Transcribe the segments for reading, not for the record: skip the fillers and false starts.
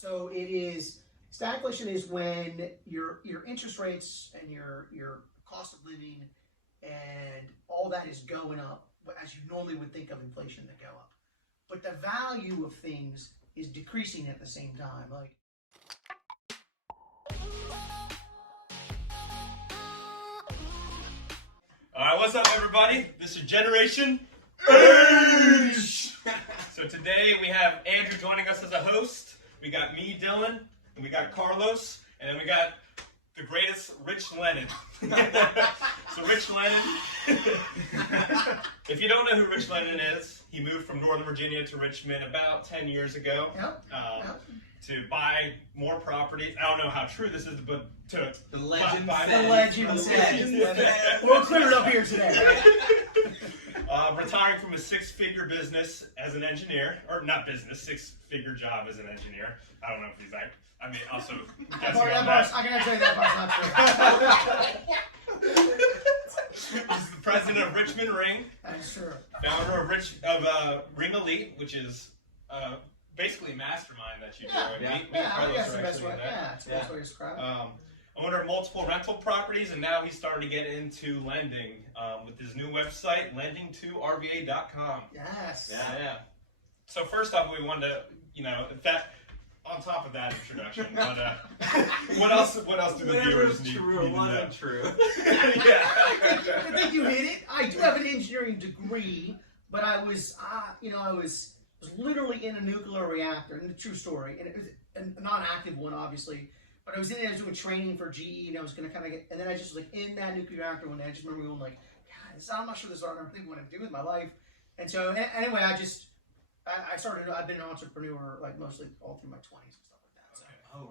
So it is, stagflation is when your interest rates and your cost of living and all that is going up as you normally would think of inflation to go up. But the value of things is decreasing at the same time. Like, all right, what's up, everybody? This is Generation H. So today we have Andrew joining us as a host. We got me, Dylan, and we got Carlos, and then we got the greatest, Rich Lennon. So Rich Lennon, if you don't know who Rich Lennon is, he moved from Northern Virginia to Richmond about 10 years ago. To buy more properties. I don't know how true this is, but to the legend says. We'll clear it up here today. Retiring from a six-figure business as an engineer, or not business, six-figure job as an engineer. I don't know if he's like. I mean, also guessing on that. I can tell you that part's not true. He's the president of Richmond Ring. That's true. Founder of Ring Elite, which is basically a mastermind that you joined. I guess the best way. It's the best way to describe it. Owner of multiple rental properties, and now he's starting to get into lending with his new website, lending2rva.com. Yes. Yeah. So first off, we wanted to, on top of that introduction, but what else do the viewers need to know? True. I think you hit it. I do have an engineering degree, but I was literally in a nuclear reactor, and the true story, and it was a non-active one, obviously. But I was in there, I was doing training for GE, and I was going to kind of get, and then I just was like in that nuclear reactor one day. I just remember going like, God, I'm not sure this is what I'm thinking what I'm doing with my life. And so anyway, I've been an entrepreneur like mostly all through my 20s and stuff like that. So, oh,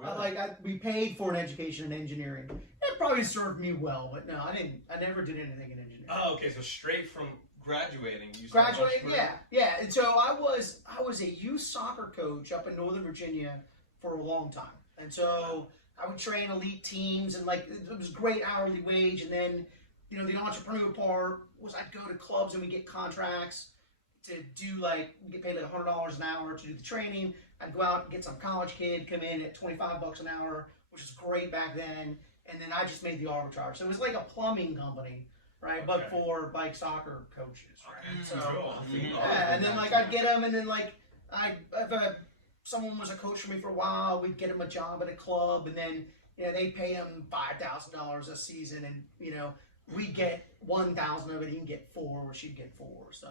really? We paid for an education in engineering. It probably served me well, but no, I never did anything in engineering. Oh, okay, so straight from graduating, you graduated, yeah. And so I was a youth soccer coach up in Northern Virginia for a long time, and so I would train elite teams, and like it was great hourly wage. And then, the entrepreneur part was I'd go to clubs and we get contracts to do we get paid like $100 an hour to do the training. I'd go out and get some college kid come in at $25 an hour, which was great back then. And then I just made the arbitrage. So it was like a plumbing company, right? Okay. But for soccer coaches, right? So cool. And then I'd get them, and then if someone was a coach for me for a while, we'd get them a job at a club, and then they pay them $5,000 a season, and we get 1,000 of it, he can get 4, or she'd get 4. So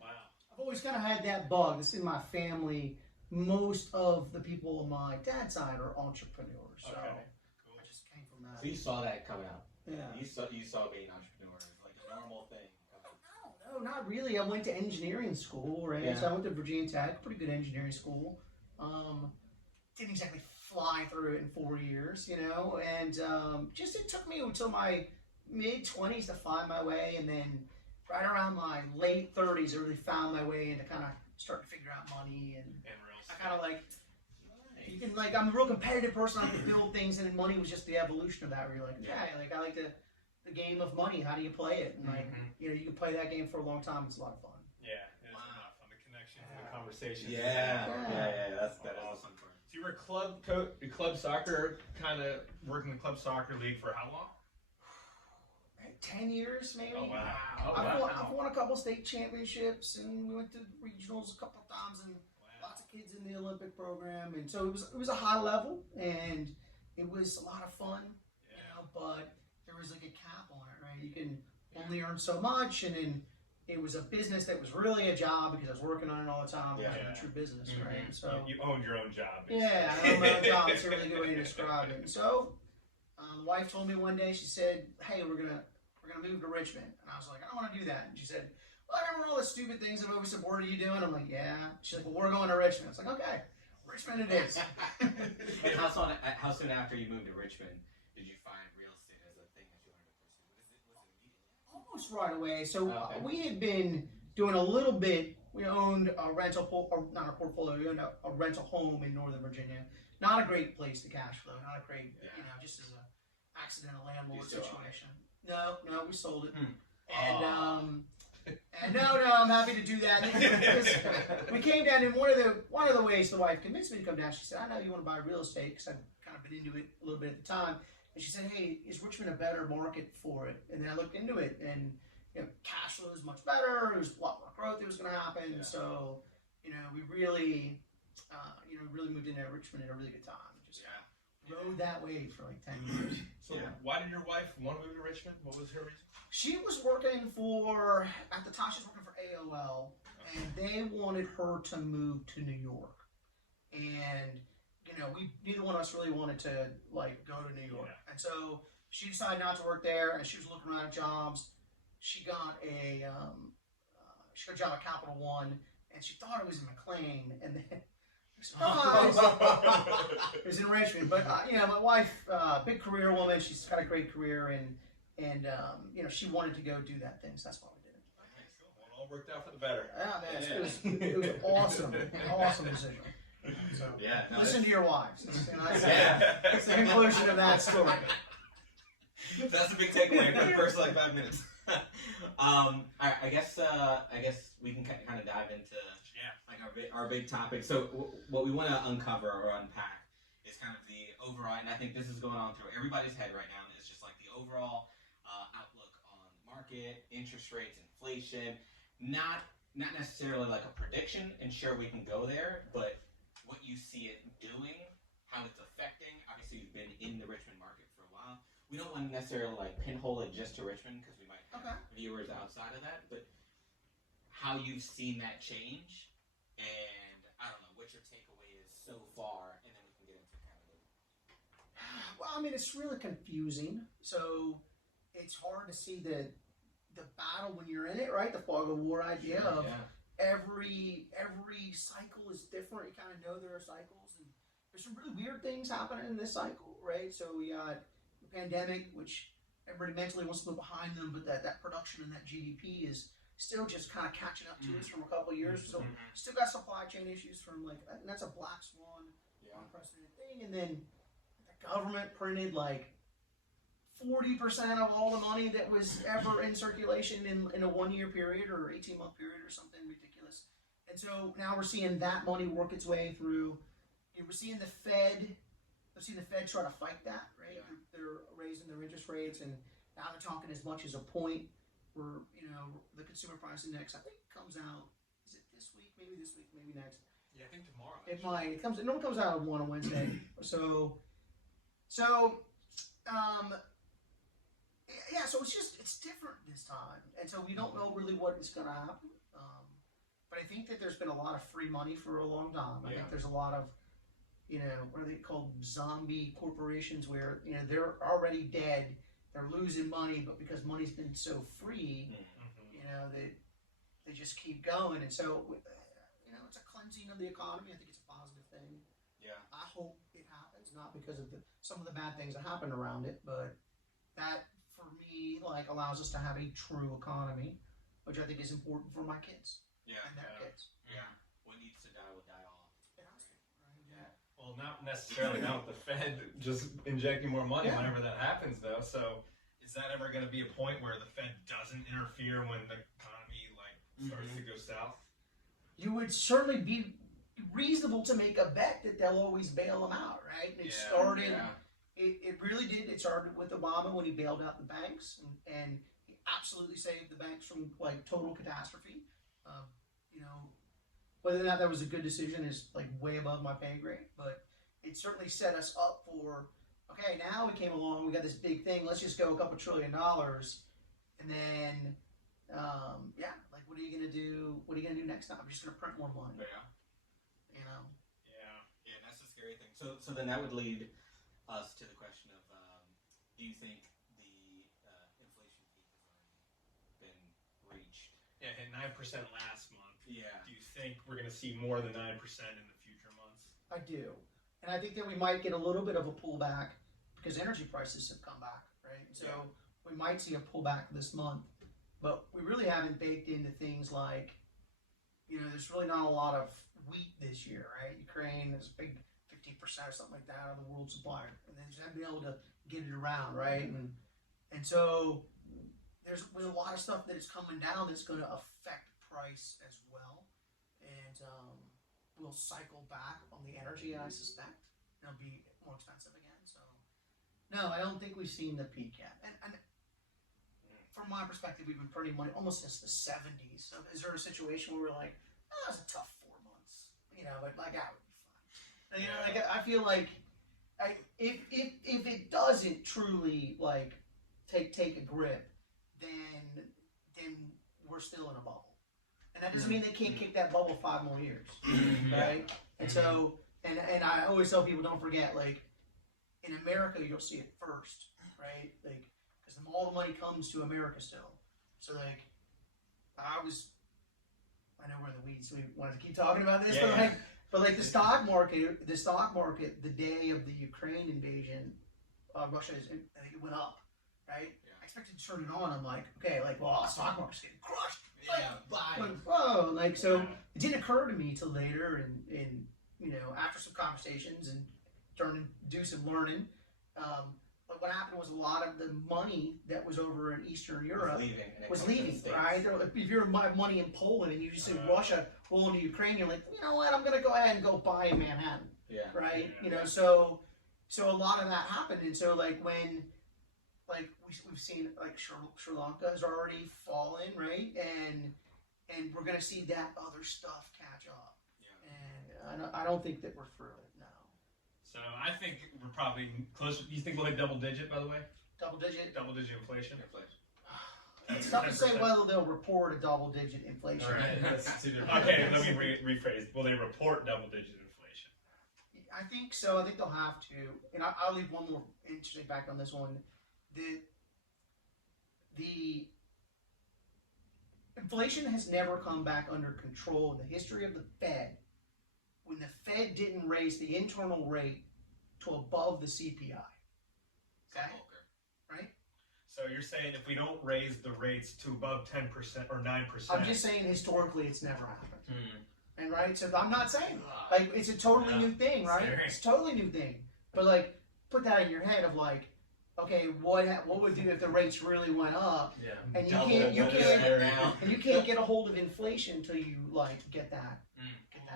wow. I've always kind of had that bug. It's in my family. Most of the people on my dad's side are entrepreneurs. So cool. I just came from that. So you saw that coming out. Yeah. You saw being an entrepreneur like a normal thing. No, not really. I went to engineering school, right? Yeah. So I went to Virginia Tech, pretty good engineering school. Didn't exactly fly through it in 4 years, and just it took me until my mid-20s to find my way, and then right around my late 30s, I really found my way into kind of start to figure out money, and I kind of you can I'm a real competitive person. I like to build things, and then money was just the evolution of that. Where you're like, I like the game of money. How do you play it? And you can play that game for a long time. It's a lot of fun. Yeah, it's a lot of fun. The connection, the conversation. Yeah. That is awesome. So you were club soccer, kind of working the club soccer league for how long? 10 years, maybe. Oh, wow. I've won a couple state championships, and we went to regionals a couple of times, and lots of kids in the Olympic program, and so it was a high level, and it was a lot of fun, but there was a cap on it, right? You can only earn so much, and then it was a business that was really a job because I was working on it all the time. It was a true business, right? So you owned your own job. Basically. Yeah, I owned my own job. It's a really good way to describe it. And so the wife told me one day, she said, "Hey, we're gonna move to Richmond." And I was like, "I don't want to do that." And she said, "Well, I remember all the stupid things I've always supported you doing." I'm like, "Yeah." She's like, "Well, we're going to Richmond." I was like, "Okay, Richmond it is." And how soon after you moved to Richmond did you find real estate as a thing that you wanted to pursue? Was it immediately? Almost right away. So we had been doing a little bit. We owned a rental, not a portfolio. We owned a rental home in Northern Virginia. Not a great place to cash flow. Not a great, just as an accidental landlord situation. No, we sold it. And And no, I'm happy to do that. We came down, and one of the ways the wife convinced me to come down, she said, I know you want to buy real estate, because I've kind of been into it a little bit at the time. And she said, hey, is Richmond a better market for it? And then I looked into it, and cash flow is much better. There's a lot more growth that was going to happen. Yeah. So, we really, really moved into Richmond at a really good time. Just rode that wave for like 10 years. So why did your wife want to move to Richmond? What was her reason? She was working at the time she was working for AOL, and they wanted her to move to New York. And, neither one of us really wanted to, go to New York. Yeah. And so she decided not to work there, and she was looking around at jobs. She got a job at Capital One, and she thought it was in McLean, and then surprise, it was in Richmond. But my wife, big career woman, she's got a great career, and she wanted to go do that thing, so that's why we did it. Okay, cool. Well, it all worked out for the better. Yeah, man, it was awesome, awesome decision. So, listen to your wives. That's the conclusion of that story. That's a big takeaway for the first 5 minutes. I guess we can kind of dive into our big topic. So what we want to uncover or unpack is kind of the overall, and I think this is going on through everybody's head right now. It's just the overall outlook on the market, interest rates, inflation. Not necessarily a prediction, and sure we can go there, but what you see it doing, how it's affecting. Obviously, you've been in the Richmond market for a while. We don't want to necessarily pinhole it just to Richmond because we might have viewers outside of that, but how you've seen that change, and I don't know what your takeaway is so far, and then we can get into kind of Well, it's really confusing. So it's hard to see the battle when you're in it, right? The fog of war idea of every cycle is different. You kind of know there are cycles, and there's some really weird things happening in this cycle, right? So we got the pandemic, which everybody mentally wants to put behind them, but that production and that GDP is still just kind of catching up to us from a couple of years. So still got supply chain issues from and that's a black swan, unprecedented thing. And then the government printed 40% of all the money that was ever in circulation in a 1 year period or 18-month period or something ridiculous. And so now we're seeing that money work its way through. We're seeing the Fed. I've seen the Fed try to fight that, right? Yeah. They're raising their interest rates, and now they're talking as much as a point. Where the consumer price index, I think, comes out. Is it this week? Maybe this week. Maybe next. Yeah, I think tomorrow. It might. It normally comes out on Wednesday. So it's different this time, and so we don't know really what is going to happen. But I think that there's been a lot of free money for a long time. I think there's a lot of what are they called, zombie corporations, where they're already dead. They're losing money, but because money's been so free, they just keep going, and so it's a cleansing of the economy. I think it's a positive thing. Yeah, I hope it happens, not because of some of the bad things that happened around it, but that for me allows us to have a true economy, which I think is important for my kids and their kids. Yeah, what needs to die will die off. Right? Yeah. Well, not necessarily now with the Fed just injecting more money whenever that happens, though. So, is that ever going to be a point where the Fed doesn't interfere when the economy starts to go south? You would certainly be reasonable to make a bet that they'll always bail them out, right? It started. It really did. It started with Obama when he bailed out the banks, and he absolutely saved the banks from total catastrophe. Whether or not that was a good decision is way above my pay grade, but it certainly set us up for, okay, now we came along, we got this big thing, let's just go a couple $1 trillion, and then, what are you going to do? What are you going to do next time? I'm just going to print more money. Yeah. Yeah, that's the scary thing. So then that would lead us to the question of, do you think the inflation peak has already been reached? Yeah, hit 9% last month. Yeah. Do you think we're going to see more than 9% in the future months? I do. And I think that we might get a little bit of a pullback because energy prices have come back, right? So we might see a pullback this month, but we really haven't baked into things like, there's really not a lot of wheat this year, right? Ukraine is a big 15% or something like that of the world supplier, and they just haven't been able to get it around, right? And so there's a lot of stuff that is coming down that's going to affect price as well, and we'll cycle back on the energy. I suspect it'll be more expensive again. So no, I don't think we've seen the peak yet. And from my perspective, we've been pretty much almost since the '70s. So is there a situation where we're like, oh, that was a tough 4 months, but like I would be fine. Like I feel like if it doesn't truly like take a grip, then we're still in a bubble, and that doesn't mean they can't kick that bubble 5 more years, right? And so and I always tell people, don't forget, like in America you'll see it first, right? Like because all the money comes to America still. So like I know we're in the weeds, so we wanted to keep talking about this, but like the stock market, the day of the Ukraine invasion, Russia I think it went up, right? Yeah. I expected to turn it on. I'm like, okay, like, well, the stock market's getting crushed. Like, whoa, like, so it didn't occur to me till later, and after some conversations and do some learning. But what happened was a lot of the money that was over in Eastern Europe was leaving, right? If you're money in Poland and you just see Russia roll into Ukraine, you're like, you know what? I'm gonna go ahead and go buy in Manhattan, right? So a lot of that happened, and so like when we've seen like Sri Lanka has already fallen, right? And we're gonna see that other stuff catch up, and I don't think that we're through it. So I think we're probably close. You think we'll hit double digit, by the way? Double digit inflation. It's tough to say whether they'll report a double digit inflation. Right. Okay, let me rephrase. Will they report double digit inflation? I think so. I think they'll have to. And I'll leave one more interesting fact on this one. The inflation has never come back under control in the history of the Fed when the Fed didn't raise the internal rate to above the CPI. Okay? Right? So you're saying if we don't raise the rates to above 10% or 9%. I'm just saying historically it's never happened. And right? So I'm not saying like it's a totally new thing, right? Scary. It's a totally new thing. But like put that in your head of like, okay, what would do if the rates really went up? Yeah. And you can't get a hold of inflation until you like get that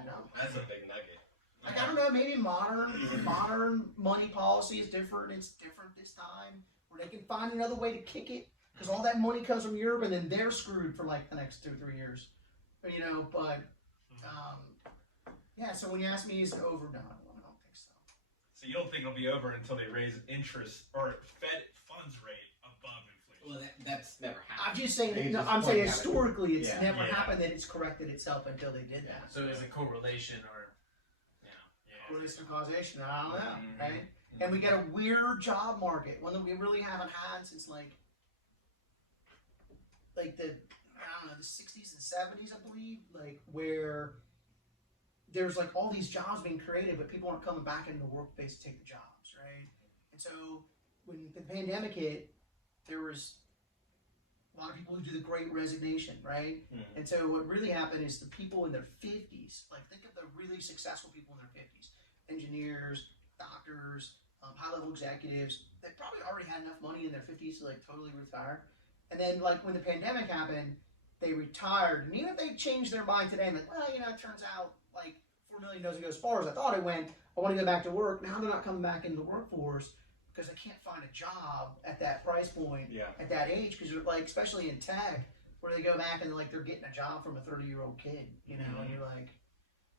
number. That's a big nugget. Like I don't know, maybe modern money policy is different. It's different this time, where they can find another way to kick it because all that money comes from Europe, and then they're screwed for like the next 2 or 3 years. But So when you ask me, is it over? No, I don't think so. So you don't think it'll be over until they raise interest or Fed funds rate above inflation? Well, that's never happened. I'm just saying. I'm saying historically, it's never happened that it's corrected itself until they did that. So there's a correlation or. Correlation causation, I don't know, right? And we got a weird job market, one that we really haven't had since like the the 60s and 70s, I believe, like where there's like all these jobs being created, but people aren't coming back into the workplace to take the jobs, right? And so when the pandemic hit, there was a lot of people who do the Great Resignation, right? And so what really happened is the people in their 50s, like think of the really successful people in their 50s, engineers, doctors, high-level executives, they probably already had enough money in their 50s to like totally retire. And then like when the pandemic happened, they retired. And even if they changed their mind today and like, well, it turns out like 4 million doesn't go as far as I thought it went. I want to go back to work. Now they're not coming back into the workforce because they can't find a job at that price point at that age. Because like, especially in tech, where they go back and like they're getting a job from a 30-year-old kid, and you're like,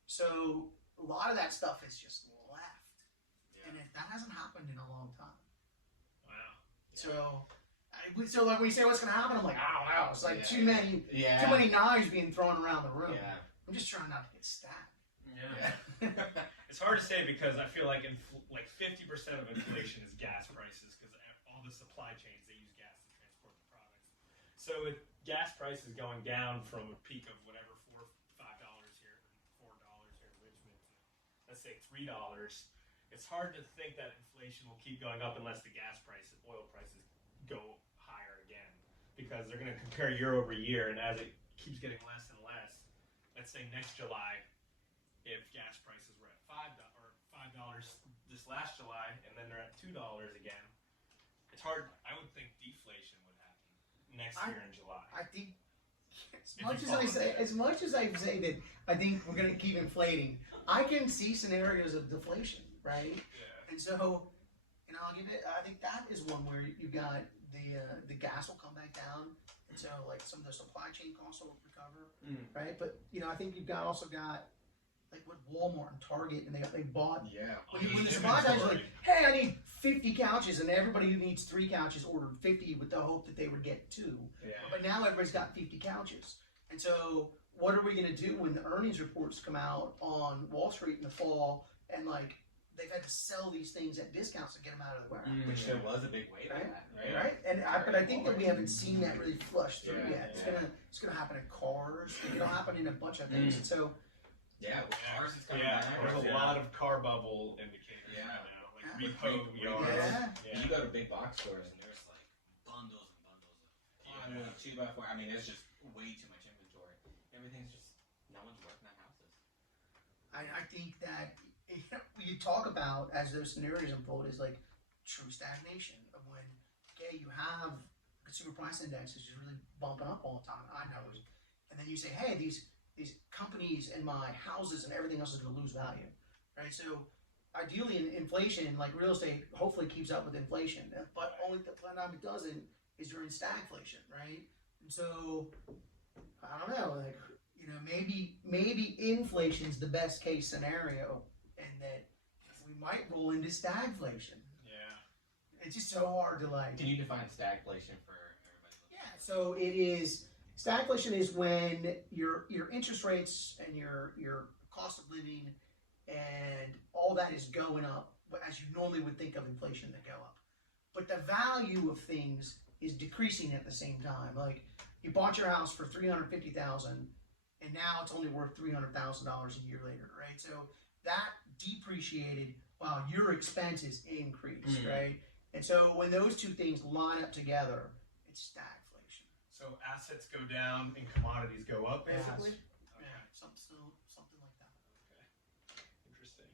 so a lot of that stuff is just left, and that hasn't happened in a long time. Wow. So like when you say what's gonna happen, I'm like, oh wow, it's like too many knives being thrown around the room. Yeah. I'm just trying not to get stabbed. Yeah. It's hard to say because I feel like 50% of inflation is gas prices because all the supply chains they use gas to transport the products. So with gas prices going down from a peak of whatever $4 or $5 here, $4 here in Richmond, let's say $3, it's hard to think that inflation will keep going up unless the gas prices, oil prices, go higher again because they're going to compare year over year, and as it keeps getting less and less, let's say next July, if gas prices were at $5 this last July, and then they're at $2 again, it's hard. I would think deflation would happen next year in July. I think as much as I say that I think we're going to keep inflating, I can see scenarios of deflation, right? Yeah. And so, I'll give it. I think that is one where you got the gas will come back down, and so like some of the supply chain costs will recover, right? But I think you've also got like with Walmart and Target, and they bought. Yeah. When the supply chain is like, hey, I need 50 couches, and everybody who needs 3 couches ordered 50 with the hope that they would get 2. Yeah. But now everybody's got 50 couches, and so what are we going to do when the earnings reports come out on Wall Street in the fall, and like they've had to sell these things at discounts to get them out of the warehouse? Which there was a big wave of that, right? Right, but I think that we haven't seen that really flush through yet. It's gonna happen in cars. It'll happen in a bunch of things. And so, with cars, it's coming back. There's a lot of car bubble indicators right now, like repo yards. You go to big box stores and there's like bundles and bundles of plywood, 2x4. I mean, there's just way too much inventory. Everything's just no one's working on houses. I think that you talk about as those scenarios unfold is like true stagnation of when you have consumer price index is just really bumping up all the time. I know, and then you say, hey, these companies and my houses and everything else is going to lose value, right? So ideally, inflation, like real estate, hopefully keeps up with inflation, but only the time it doesn't is during stagflation, right? And so I don't know, like maybe inflation's the best case scenario, and that we might roll into stagflation. Yeah, it's just so hard to like. Can you define stagflation for everybody? Yeah, so it is. Stagflation is when your interest rates and your cost of living and all that is going up as you normally would think of inflation that go up, but the value of things is decreasing at the same time. Like you bought your house for $350,000, and now it's only worth $300,000 a year later, right? So that depreciated while your expenses increased, right? And so when those two things line up together, it's stagflation. So assets go down and commodities go up, basically? Yes. Okay. Yeah, something like that. Okay. Interesting.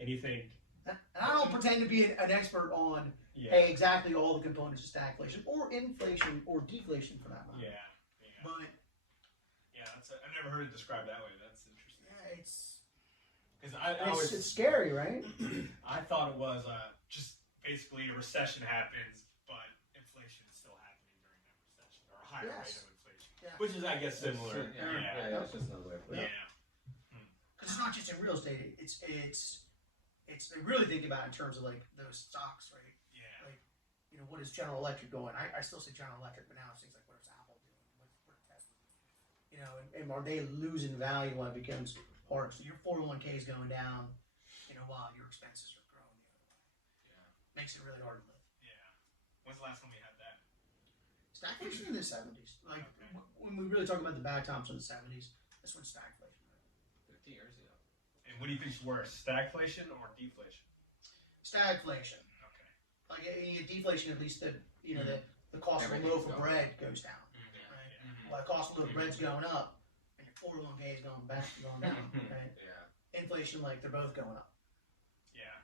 And you think... And I don't pretend to be an expert on, hey, exactly all the components of stagflation, or inflation, or deflation for that matter. Yeah. But... Yeah, I've never heard it described that way. That's interesting. Yeah, it's... Because it's scary, right? I thought it was just basically a recession happens, but inflation is still happening during that recession, or a higher rate of inflation, which is, I guess, similar. Yeah, it's just another way of putting it. Because it's not just in real estate. It's they really think about it in terms of like those stocks, right? Yeah. Like, what is General Electric going? I still say General Electric, but now it's things like what is Apple doing? What Tesla? And are they losing value when it becomes hard? So your 401k is going down, while your expenses are growing the other way. Yeah. Makes it really hard to live. Yeah. When's the last time we had that? Stagflation in the 70s. Like when we really talk about the bad times in the 70s, that's when stagflation. 50 years ago. And what do you think's worse, stagflation or deflation? Stagflation. Okay. Like deflation, at least the cost of a loaf of bread goes down, right? While the cost of a loaf of bread's going up, and your 401k is going down, right? Yeah. Inflation, like they're both going up. Yeah.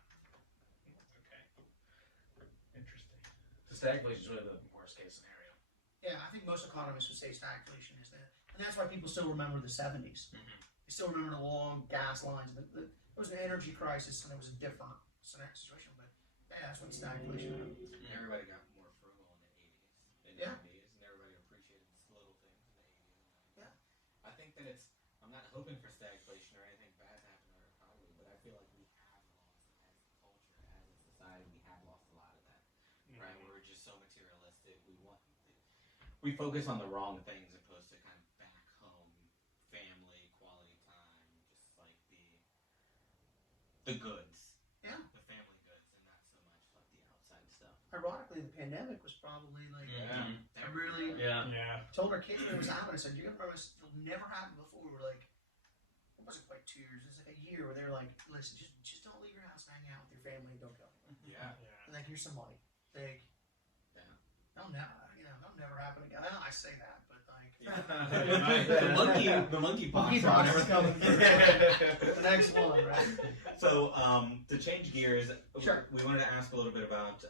Okay. Interesting. So stagflation is really the worst case scenario. Yeah, I think most economists would say stagflation is that, and that's why people still remember the 70s. They still remember the long gas lines. There was an energy crisis, and it was a different situation, but yeah, that's when stagflation happened. Everybody got more frugal in the 80s, in the 90s, and everybody appreciated the little things in the 80s. Yeah. I think that I'm not hoping for stagflation or anything bad to happen to our economy, but I feel like we have lost, as a culture, as a society, we have lost a lot of that, right? We're just so materialistic. We focus on the wrong things opposed to kind of back home, family, quality time, just like the goods. Yeah. The family goods, and not so much like the outside stuff. Ironically, the pandemic was probably like That really told our kids when it was happening. I said, "You gotta promise it'll never happen before." We're like, it wasn't quite 2 years. It was like a year where they were like, "Listen, just don't leave your house, hang out with your family, and don't go anywhere." Yeah. And like, here's some money. Like, that'll never happen again. I say that, but like, the monkeypox is coming. The next one, right? So, to change gears, Sure. we wanted to ask a little bit about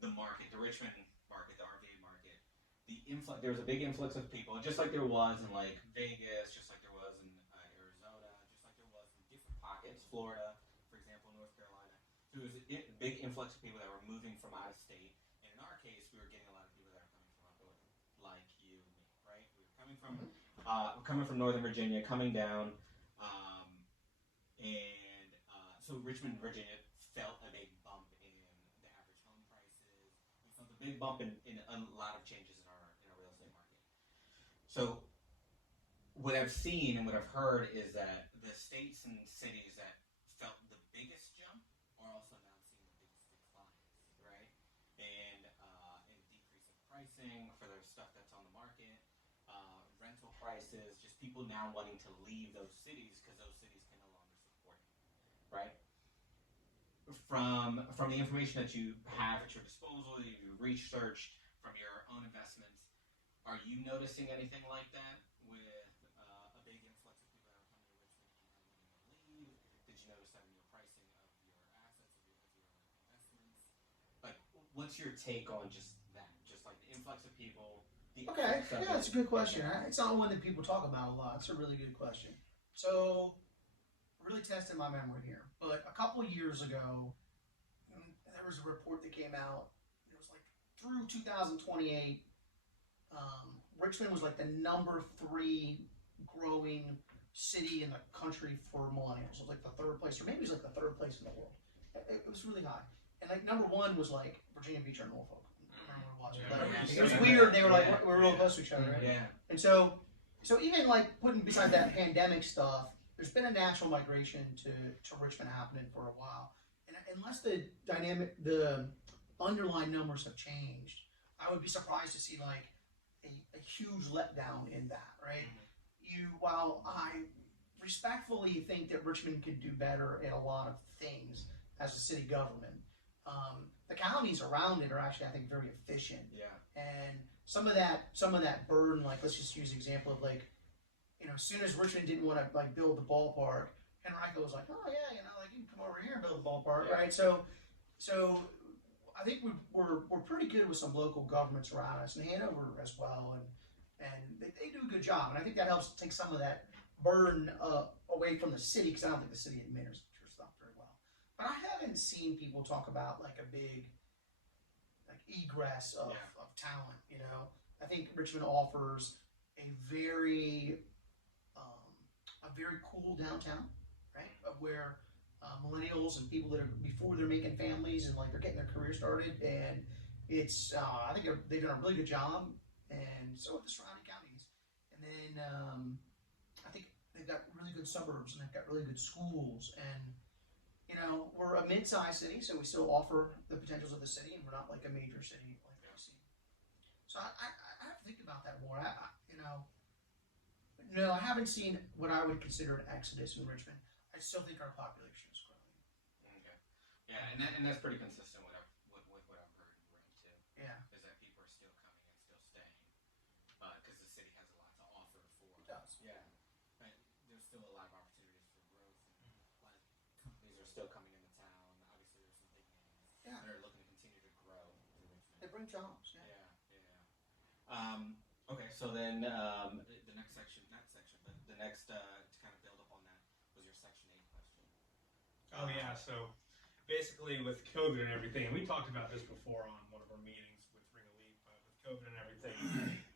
the market, the Richmond market, the RV there was a big influx of people, just like there was in like Vegas, just like there was in Arizona, just like there was in different pockets, Florida, for example, North Carolina. So there was a big influx of people that were moving from out of state, and in our case, we were getting a lot of people that are coming from up north, like you, me, right? We were coming from Northern Virginia, coming down, and so Richmond, Virginia, felt a big bump in the average home prices. We felt a big bump in a lot of changes in our real estate market. So what I've seen and what I've heard is that the states and cities that felt the biggest jump are also now seeing the biggest declines, right? And decrease of pricing for the stuff that's on the market, rental prices, just people now wanting to leave those cities because those cities can no longer support it, right? From the information that you have at your disposal, that you researched from your own investments, are you noticing anything like that with a big influx of people that are coming to Richmond and wanting to leave? Did you notice that in your pricing of your assets, of your investments? Like, what's your take on just that? Just like the influx of people. Okay, yeah, that's a good question. It's not one that people talk about a lot. It's a really good question. So, really testing my memory here, but a couple years ago, there was a report that came out. It was like through 2028, Richmond was like the number 3 growing city in the country for millennials. It was like the 3rd place, or maybe it was like the 3rd place in the world. It was really high. And like number 1 was like Virginia Beach or Norfolk. I remember watching. Like, it was weird. They were like, we're real close to each other, right? Yeah. And so even like putting beside that pandemic stuff, there's been a natural migration to Richmond happening for a while. And unless the underlying numbers have changed, I would be surprised to see like a huge letdown in that, right? While I respectfully think that Richmond could do better at a lot of things as a city government, the counties around it are actually, I think, very efficient. Yeah. And some of that burden, like let's just use the example of like, as soon as Richmond didn't want to like build the ballpark, Henrico was like, oh yeah, like you can come over here and build a ballpark, right? So I think we're pretty good with some local governments around us, and Hanover as well, and they do a good job, and I think that helps take some of that burden away from the city, because I don't think the city administers stuff very well. But I haven't seen people talk about like a big like egress of talent. I think Richmond offers a very cool downtown, right? Of where millennials and people that are before they're making families and like they're getting their career started, and it's I think they've done a really good job, and so have the surrounding counties. And then I think they've got really good suburbs and they've got really good schools, and we're a mid-sized city, so we still offer the potentials of the city, and we're not like a major city like DC. So I have to think about that more. No, I haven't seen what I would consider an exodus in Richmond. I still think our population is growing. Okay. Yeah, and that's pretty consistent with what I've heard and read too. Yeah. Is that people are still coming and still staying, because the city has a lot to offer for. It does. Yeah. But there's still a lot of opportunities for growth, and a lot of companies are still coming into town. Obviously, there's some big names that are looking to continue to grow in Richmond. They bring jobs. Yeah. Okay, so then the next section, the next to kind of build up on that was your Section 8 question. Oh yeah, so basically with COVID and everything, and we talked about this before on one of our meetings with Ring Elite, but with COVID and everything,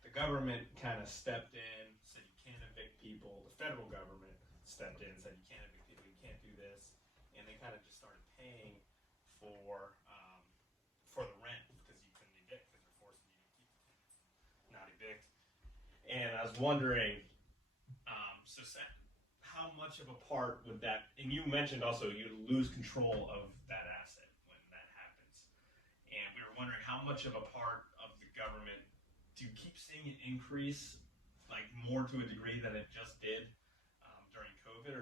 the government kind of stepped in, said you can't evict people. The federal government stepped in, said you can't evict people, you can't do this, and they kind of just started paying for the rent because you couldn't evict because they're forcing you to keep the tenants and not evict. And I was wondering, how much of a part would that, and you mentioned also you lose control of that asset when that happens. And we were wondering how much of a part of the government, do you keep seeing it increase, like more to a degree than it just did during COVID,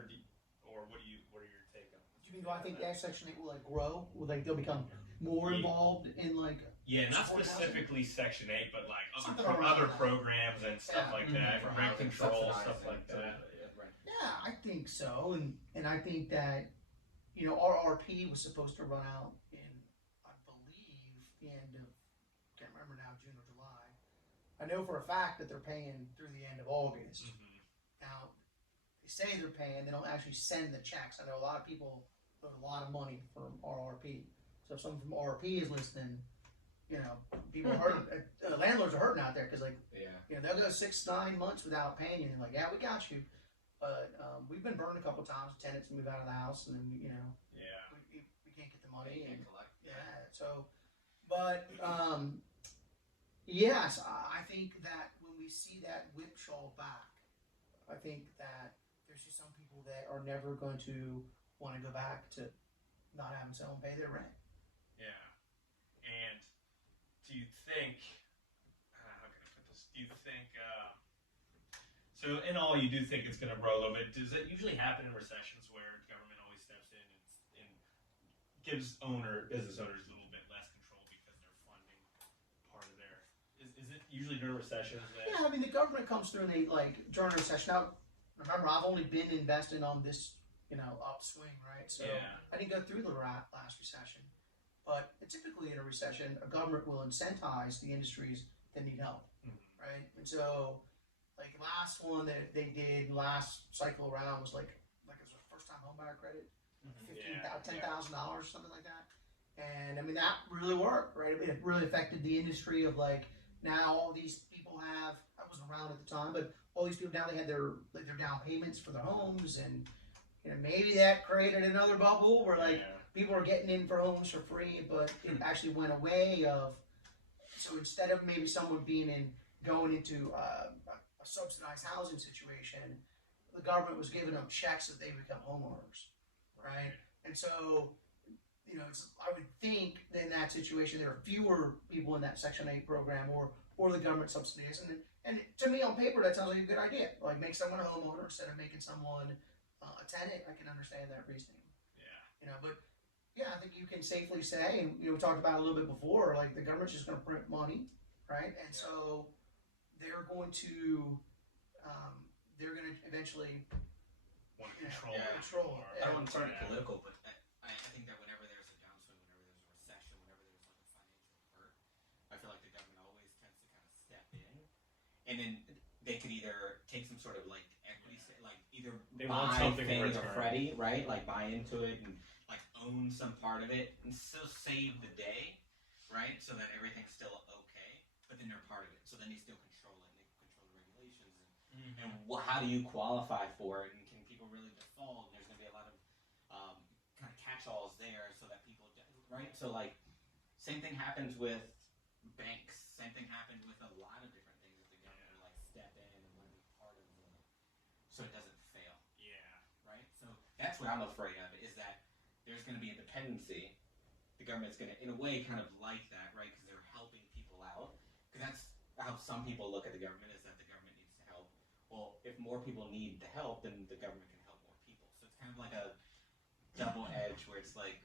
or what are your take on it? Do you mean, do I think that Section 8 will like grow? Will they'll become more involved in like? Yeah, not specifically Section 8, but like Other programs and stuff like that, rent control, stuff like that. Yeah, I think so, and I think that RRP was supposed to run out in, I believe, the end of, can't remember now, June or July. I know for a fact that they're paying through the end of August. Mm-hmm. Now, they say they're paying, they don't actually send the checks. I know a lot of people put a lot of money from RRP. So if someone from RRP is listening, you know, people are hurting, landlords are hurting out there because, like, you know, they'll go 6-9 months without paying you. And they're like, yeah, we got you. But we've been burned a couple times. Tenants move out of the house, and then, you know, we can't get the money. Can't And, collect. yeah, so, but, yes, I think that when we see that whipsaw back, I think that there's just some people that are never going to want to go back to not having someone pay their rent. Yeah. And do you think, how can I put this? Do you think, so in all, you do think it's going to grow a little bit. Does it usually happen in recessions where government always steps in and gives business owners a little bit less control because they're funding part of their, is it usually during recessions that? Yeah, I mean, the government comes through and they, like, during a recession. Now, remember, I've only been investing on this, you know, upswing, right? So I didn't go through the last recession. But typically in a recession, a government will incentivize the industries that need help, right? And so, like, last one that they did last cycle around was like it was a first time home buyer credit, $10,000, something like that. And I mean, that really worked, right? It really affected the industry of, like, now all these people have, I wasn't around at the time, but all these people now, they had their down payments for their homes, and, you know, maybe that created another bubble where, like, people are getting in for homes for free, but it actually went away of, so instead of maybe someone going into a subsidized housing situation, the government was giving them checks that they become homeowners, right? And so, you know, I would think that in that situation there are fewer people in that Section 8 program or the government subsidies, and to me on paper that sounds like a good idea. Like, make someone a homeowner instead of making someone a tenant. I can understand that reasoning. Yeah. You know, but yeah, I think you can safely say, and, you know, we talked about it a little bit before, like, the government's just going to print money, right? And so they're going to eventually Want to control Yeah. control. I don't want to turn it political, but I think that whenever there's a downswing, whenever there's a recession, whenever there's like a financial hurt, I feel like the government always tends to kind of step in, and then they could either take some sort of, like, equity, like either They want buy something in Fannie or return. Freddie, right? Like, buy into it and, like, own some part of it and still save the day, right? So that everything's still okay, but then they're part of it. So then they still control it, and they control the regulations, and how do you qualify for it, and can people really default? And there's going to be a lot of kind of catch-alls there, so that people, right? So, like, same thing happens with banks. Same thing happens with a lot of different things that the government will, like, step in and want to be part of the, so it doesn't fail. Yeah. Right? So that's what I'm afraid of, is that there's going to be a dependency. The government's going to, in a way, kind of like that, right? Because they're helping people out. Because that's how some people look at the government, is that the government needs to help. Well, if more people need the help, then the government can help more people. So it's kind of like a double edge where it's like,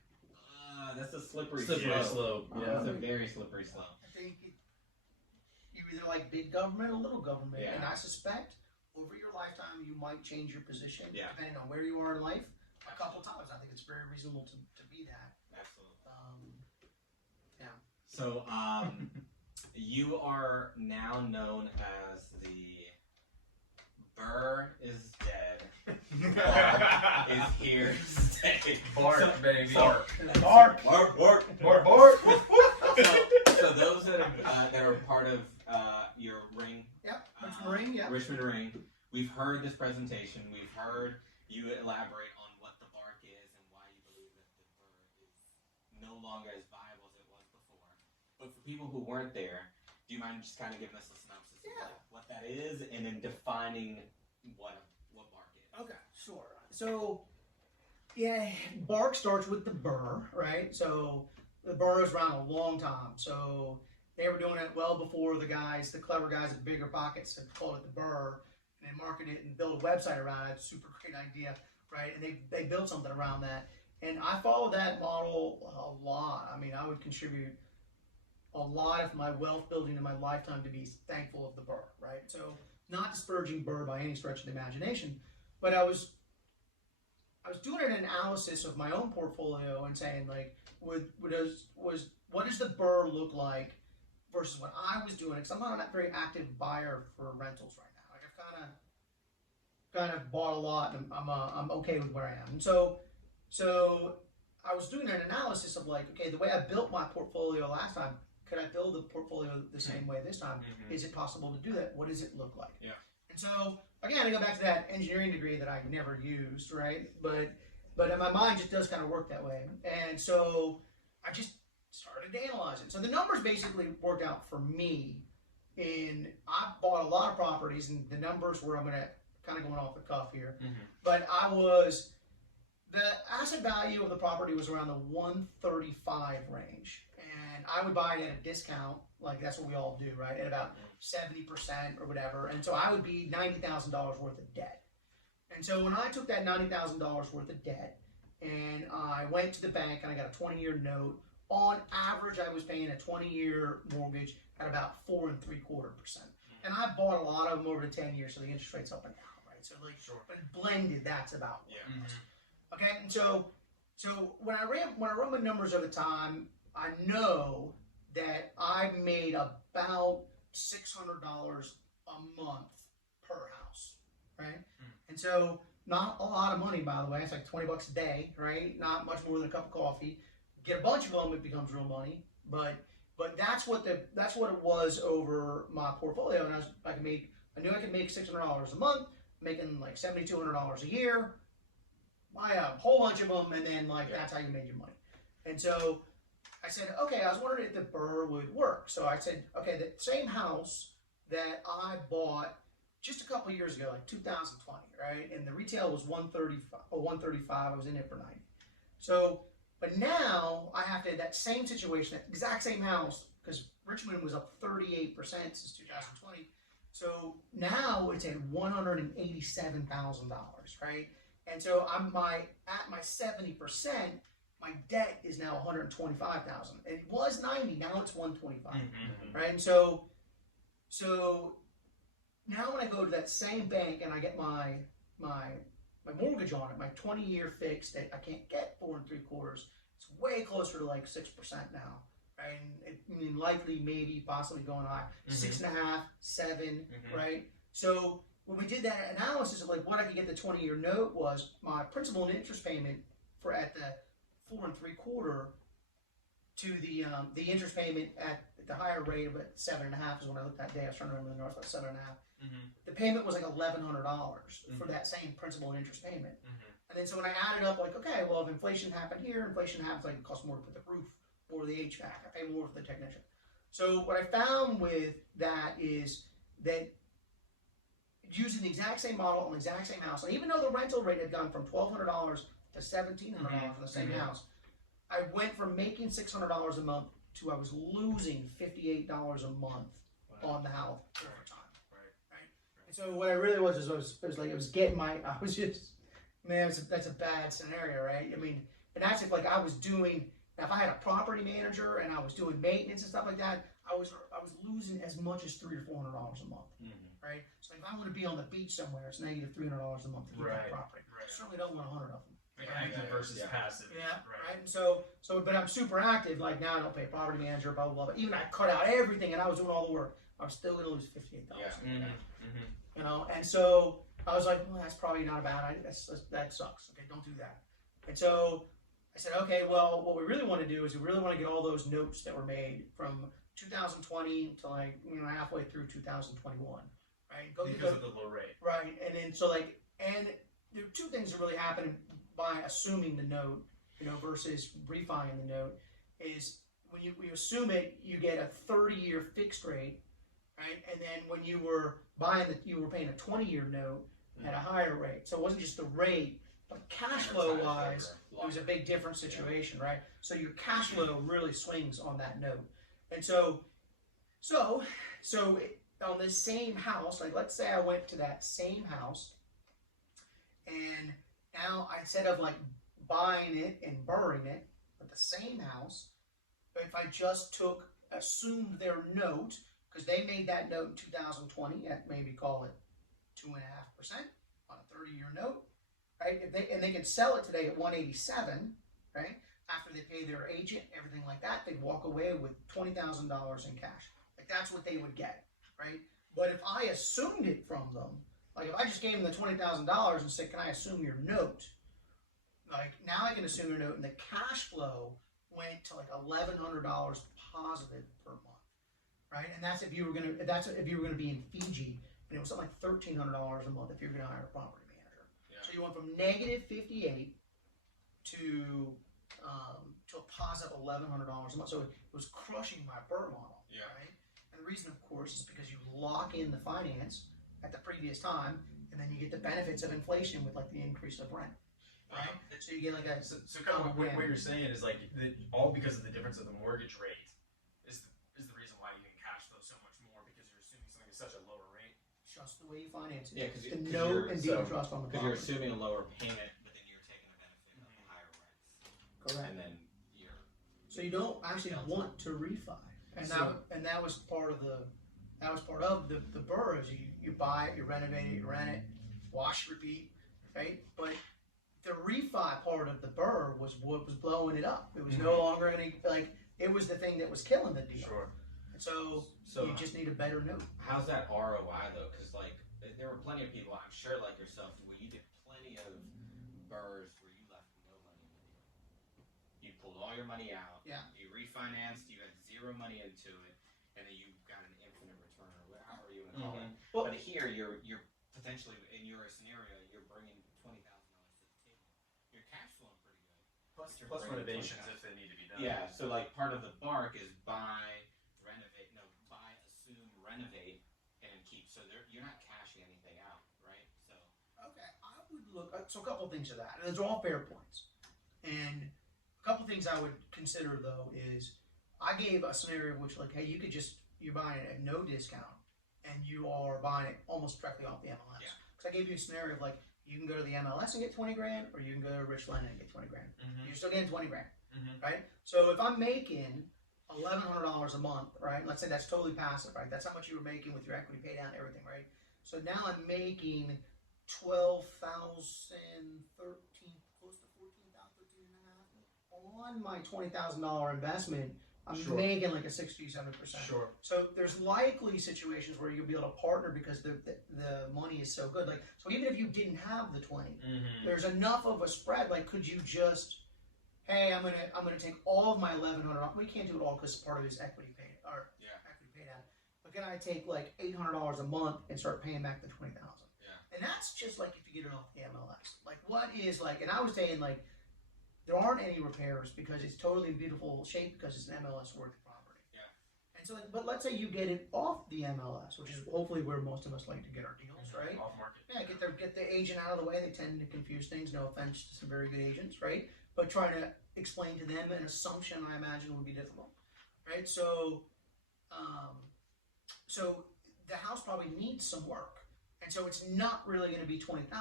that's a slippery slope. Yeah. It's a very slippery slope. I think you either like big government or little government, Yeah. and I suspect over your lifetime you might change your position depending on where you are in life. A couple times, I think it's very reasonable to be that. Absolutely. So, you are now known as the BRRRR is dead. Is here to stay. Bark, baby. Bark. Bark. So those that are part of your ring, Richmond Ring, Richmond Ring, we've heard this presentation. We've heard you elaborate on what the bark is and why you believe that the BRRRR is no longer as viable as it was before. But for people who weren't there, do you mind just kind of giving us a synopsis of, like, what that is, and then defining what bark is? Okay, sure. So, yeah, bark starts with the burr, right? So the burr is around a long time. So they were doing it well before the clever guys with bigger pockets had called it the burr, and they marketed it and built a website around it. Super great idea, right? And they built something around that. And I followed that model a lot. I mean, I would contribute a lot of my wealth building in my lifetime to be thankful of the BRRRR, right? So, not disparaging BRRRR by any stretch of the imagination, but I was doing an analysis of my own portfolio and saying, like, what does the BRRRR look like versus what I was doing. Because I'm not a very active buyer for rentals right now. Like I've kind of bought a lot, and I'm okay with where I am. And so I was doing an analysis of like, okay, the way I built my portfolio last time, could I build the portfolio the same way this time? Is it possible to do that? What does it look like? Yeah. And so again, I go back to that engineering degree that I never used, right? But in my mind, just does kind of work that way. And so I just started to analyze it. So the numbers basically worked out for me. I bought a lot of properties, and the numbers were, I'm gonna kind of going off the cuff here, but the asset value of the property was around the 135 range, and I would buy it at a discount, like that's what we all do, right? At about 70% or whatever, and so I would be $90,000 worth of debt. And so when I took that $90,000 worth of debt, and I went to the bank and I got a 20-year note, on average I was paying a 20-year mortgage at about 4.75%. And I bought a lot of them over the 10 years, so the interest rate's up and down, right? So like, but blended, that's about what it was. Okay, and so when I run my numbers over time, I know that I made about $600 a month per house, right? And so not a lot of money, by the way. It's like $20 a day, right? Not much more than a cup of coffee. Get a bunch of them, it becomes real money. But that's what it was over my portfolio, and I knew I could make $600 a month, making like $7,200 a year. Buy a whole bunch of them, and then that's how you made your money. And so I said, okay, I was wondering if the BRRRR would work. So I said, okay, the same house that I bought just a couple years ago, like 2020, right? And the retail was 135. I was in it for 90. So, but now I have to, that same situation, that exact same house, because Richmond was up 38% since 2020. So now it's at $187,000, right? And so at my 70%, my debt is now $125,000. It was 90, now it's 125, right? And so now when I go to that same bank and I get my mortgage on it, my 20-year fixed that I can't get 4.75, it's way closer to like 6% now, right? And likely, maybe, possibly going high, 6.5, 7, right? So when we did that analysis of like what I could get the 20-year note was my principal and interest payment for at the 4.75 to the interest payment at the higher rate of 7.5 is when I looked that day. I was trying to remember the north, like 7.5. The payment was like $1,100 for that same principal and interest payment. And then so when I added up, like, okay, well, if inflation happened here, inflation happens, like it costs more to put the roof or the HVAC. I pay more for the technician. So what I found with that is that using the exact same model on the exact same house, and even though the rental rate had gone from $1,200 to $1,700 for the same house, I went from making $600 a month to I was losing $58 a month on the house over time. Right? And so what I really was that's a bad scenario, right? I mean, and that's if like I was doing, if I had a property manager and I was doing maintenance and stuff like that, I was losing as much as $300 or $400 a month, right? So if I want to be on the beach somewhere, it's negative $300 a month to keep that property. I certainly don't want 100 of them. Active versus passive. Yeah, right. And so, but I'm super active. Like now, I don't pay a property manager, blah blah blah. But even I cut out everything, and I was doing all the work. I'm still going to lose $58. You know, and so I was like, well, that's probably not a bad idea. That sucks. Okay, don't do that. And so I said, okay, well, what we really want to do is we really want to get all those notes that were made from 2020 to like halfway through 2021, right? Because of the low rate, right? And then so like, and there are two things that really happen by assuming the note, versus refining the note, is when you assume it, you get a 30-year fixed rate, right? And then when you were buying you were paying a 20-year note at a higher rate. So it wasn't just the rate, but cash flow wise, it was a big different situation, right? So your cash flow really swings on that note. And so on this same house, like let's say I went to that same house, and now instead of like buying it and BRRRRing it, but the same house, if I just assumed their note, because they made that note in 2020 at maybe call it 2.5% on a 30-year note, right? And they could sell it today at 187, right? After they pay their agent, everything like that, they'd walk away with $20,000 in cash. Like that's what they would get, right? But if I assumed it from them, like if I just gave them the $20,000 and said, "Can I assume your note?" Like now I can assume your note, and the cash flow went to like $1,100 positive per month, right? And that's if you were gonna be in Fiji, and it was something like $1,300 a month if you're gonna hire a property manager. Yeah. So you went from negative 58 to a positive $1,100 a month. So it was crushing my BRRRR model, Yeah. right? And the reason, of course, is because you lock in the finance at the previous time, and then you get the benefits of inflation with like the increase of rent, right? So you get like a So kind of what you're saying is like all because of the difference of the mortgage rate is the reason why you can cash flow so much more because you're assuming something is such a lower rate. just the way you finance it. Yeah, because The note and deed of trust on the you're property. assuming a lower payment, but then you're taking the benefit of the higher rents, Correct. and then you're So you don't actually want to refi, and that was part of the BRRRR is you buy it, you renovate it, you rent it, wash, repeat, right? But the refi part of the BRRRR was what was blowing it up. It was no longer any it was the thing that was killing the deal. Sure. And so you just need a better note. how's that ROI though? Because like there were plenty of people, I'm sure, like yourself, where you did plenty of BRRRRs where you left no money in the deal. You pulled all your money out. Yeah. You refinanced. You had zero money into it, and then you got an infinite return, or however you want to call it. Well, But here, you're potentially in your scenario, you're bringing $20,000 to the table. You're cash flowing pretty good. Plus You're bringing renovations 20,000. if they need to be done. Yeah, so like part of the bark is buy, assume, renovate, and keep. So you're not cashing anything out, right? So okay, I would look. So a couple things of that. And those are all fair points. And a couple things I would consider though is I gave a scenario in which like, hey, you're buying it at no discount, and you are buying it almost directly off the MLS. Yeah. Because I gave you a scenario of like you can go to the MLS and get 20 grand, or you can go to Rich Lennon and get 20 grand. You're still getting 20 grand, right? So if I'm making $1,100 a month, right? Let's say that's totally passive, right? That's how much you were making with your equity pay down and everything, right? So now I'm making 12,013, close to 14,000, 13 and a half on my $20,000 investment. I'm Sure. making like a 67%. Sure. So there's likely situations where you'll be able to partner because the money is so good. Like, so even if you didn't have the 20, there's enough of a spread. Like, could you just, hey, I'm gonna take all of my $1,100. We can't do it all because part of it is equity pay or equity pay down. But can I take like $800 a month and start paying back the 20,000? Yeah. And that's just like if you get it off the MLS. Like, what is like? And I was saying like, there aren't any repairs because it's totally in beautiful shape because it's an MLS worthy property. Yeah. And so, but let's say you get it off the MLS, which is hopefully where most of us like to get our deals, right? Off market. Yeah, get the agent out of the way. They tend to confuse things. No offense to some very good agents, right? But trying to explain to them an assumption, I imagine, would be difficult, right? So, so the house probably needs some work, and so it's not really going to be $20,000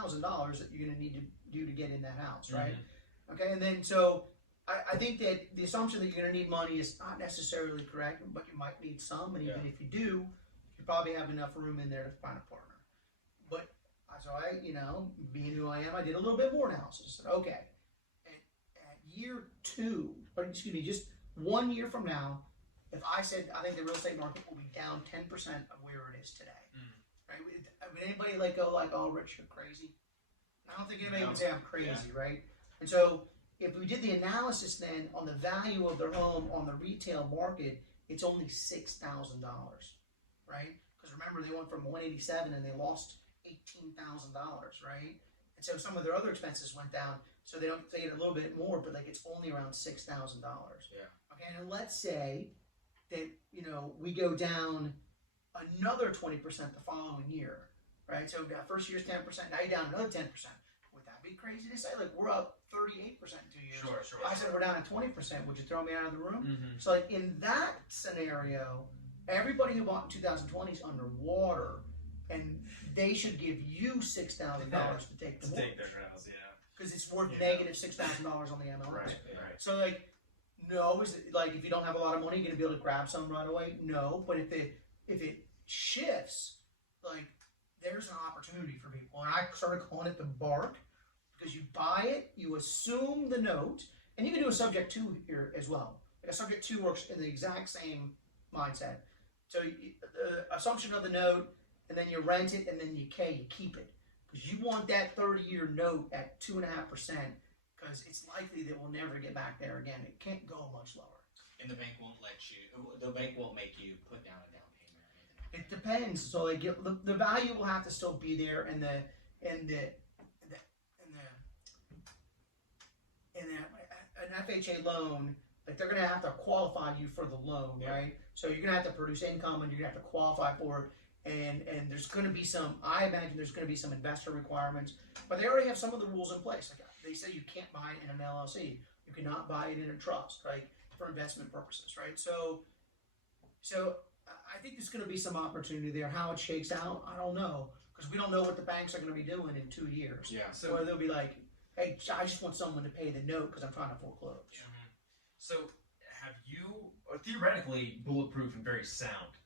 that you're going to need to do to get in that house, right? Okay, and then so I think that the assumption that you're going to need money is not necessarily correct, but you might need some, and even if you do, you probably have enough room in there to find a partner. But so I, being who I am, I did a little bit more analysis. Okay, at year 2, or excuse me, just 1 year from now, if I said I think the real estate market will be down 10% of where it is today, right? Would anybody go like, "Oh, Rich, you're crazy"? I don't think anybody would say I'm crazy, right? And so if we did the analysis then on the value of their home on the retail market, it's only $6,000, right? Because remember, they went from 187 and they lost $18,000, right? And so some of their other expenses went down, so they get a little bit more, but like it's only around $6,000. Yeah. Okay, and let's say that we go down another 20% the following year, right? So first year's 10%, now you're down another 10%. Would that be crazy to say? Like we're up 38% in 2 years. Sure. I said we're down at 20%. Would you throw me out of the room? So like in that scenario, everybody who bought in 2020 is underwater, and they should give you $6,000 to take the mortgage. Take their house, Because it's worth negative $6,000 on the MLS. Right. So like, no, is it like if you don't have a lot of money, you're gonna be able to grab some right away? No, but if it shifts, like there's an opportunity for people. And I started calling it the bark because you buy it, you assume the note, and you can do a subject to here as well. Like a subject to works in the exact same mindset. So the assumption of the note, and then you rent it, and then you keep it. Because you want that 30-year note at 2.5%, because it's likely that we'll never get back there again. It can't go much lower. And the bank won't let you. The bank won't make you put down a down payment or anything. Like It depends. So like the value will have to still be there, and an FHA loan, like they're gonna have to qualify you for the loan, right? So you're gonna have to produce income, and you're gonna have to qualify for it. And there's going to be some, I imagine there's going to be some investor requirements, but they already have some of the rules in place. Like they say you can't buy it in an LLC. You cannot buy it in a trust, right? For investment purposes, right? So I think there's going to be some opportunity there. How it shakes out, I don't know. Because we don't know what the banks are going to be doing in 2 years. Yeah. So or they'll be like, hey, I just want someone to pay the note because I'm trying to foreclose. Mm-hmm. So have you, theoretically, bulletproof and very sound.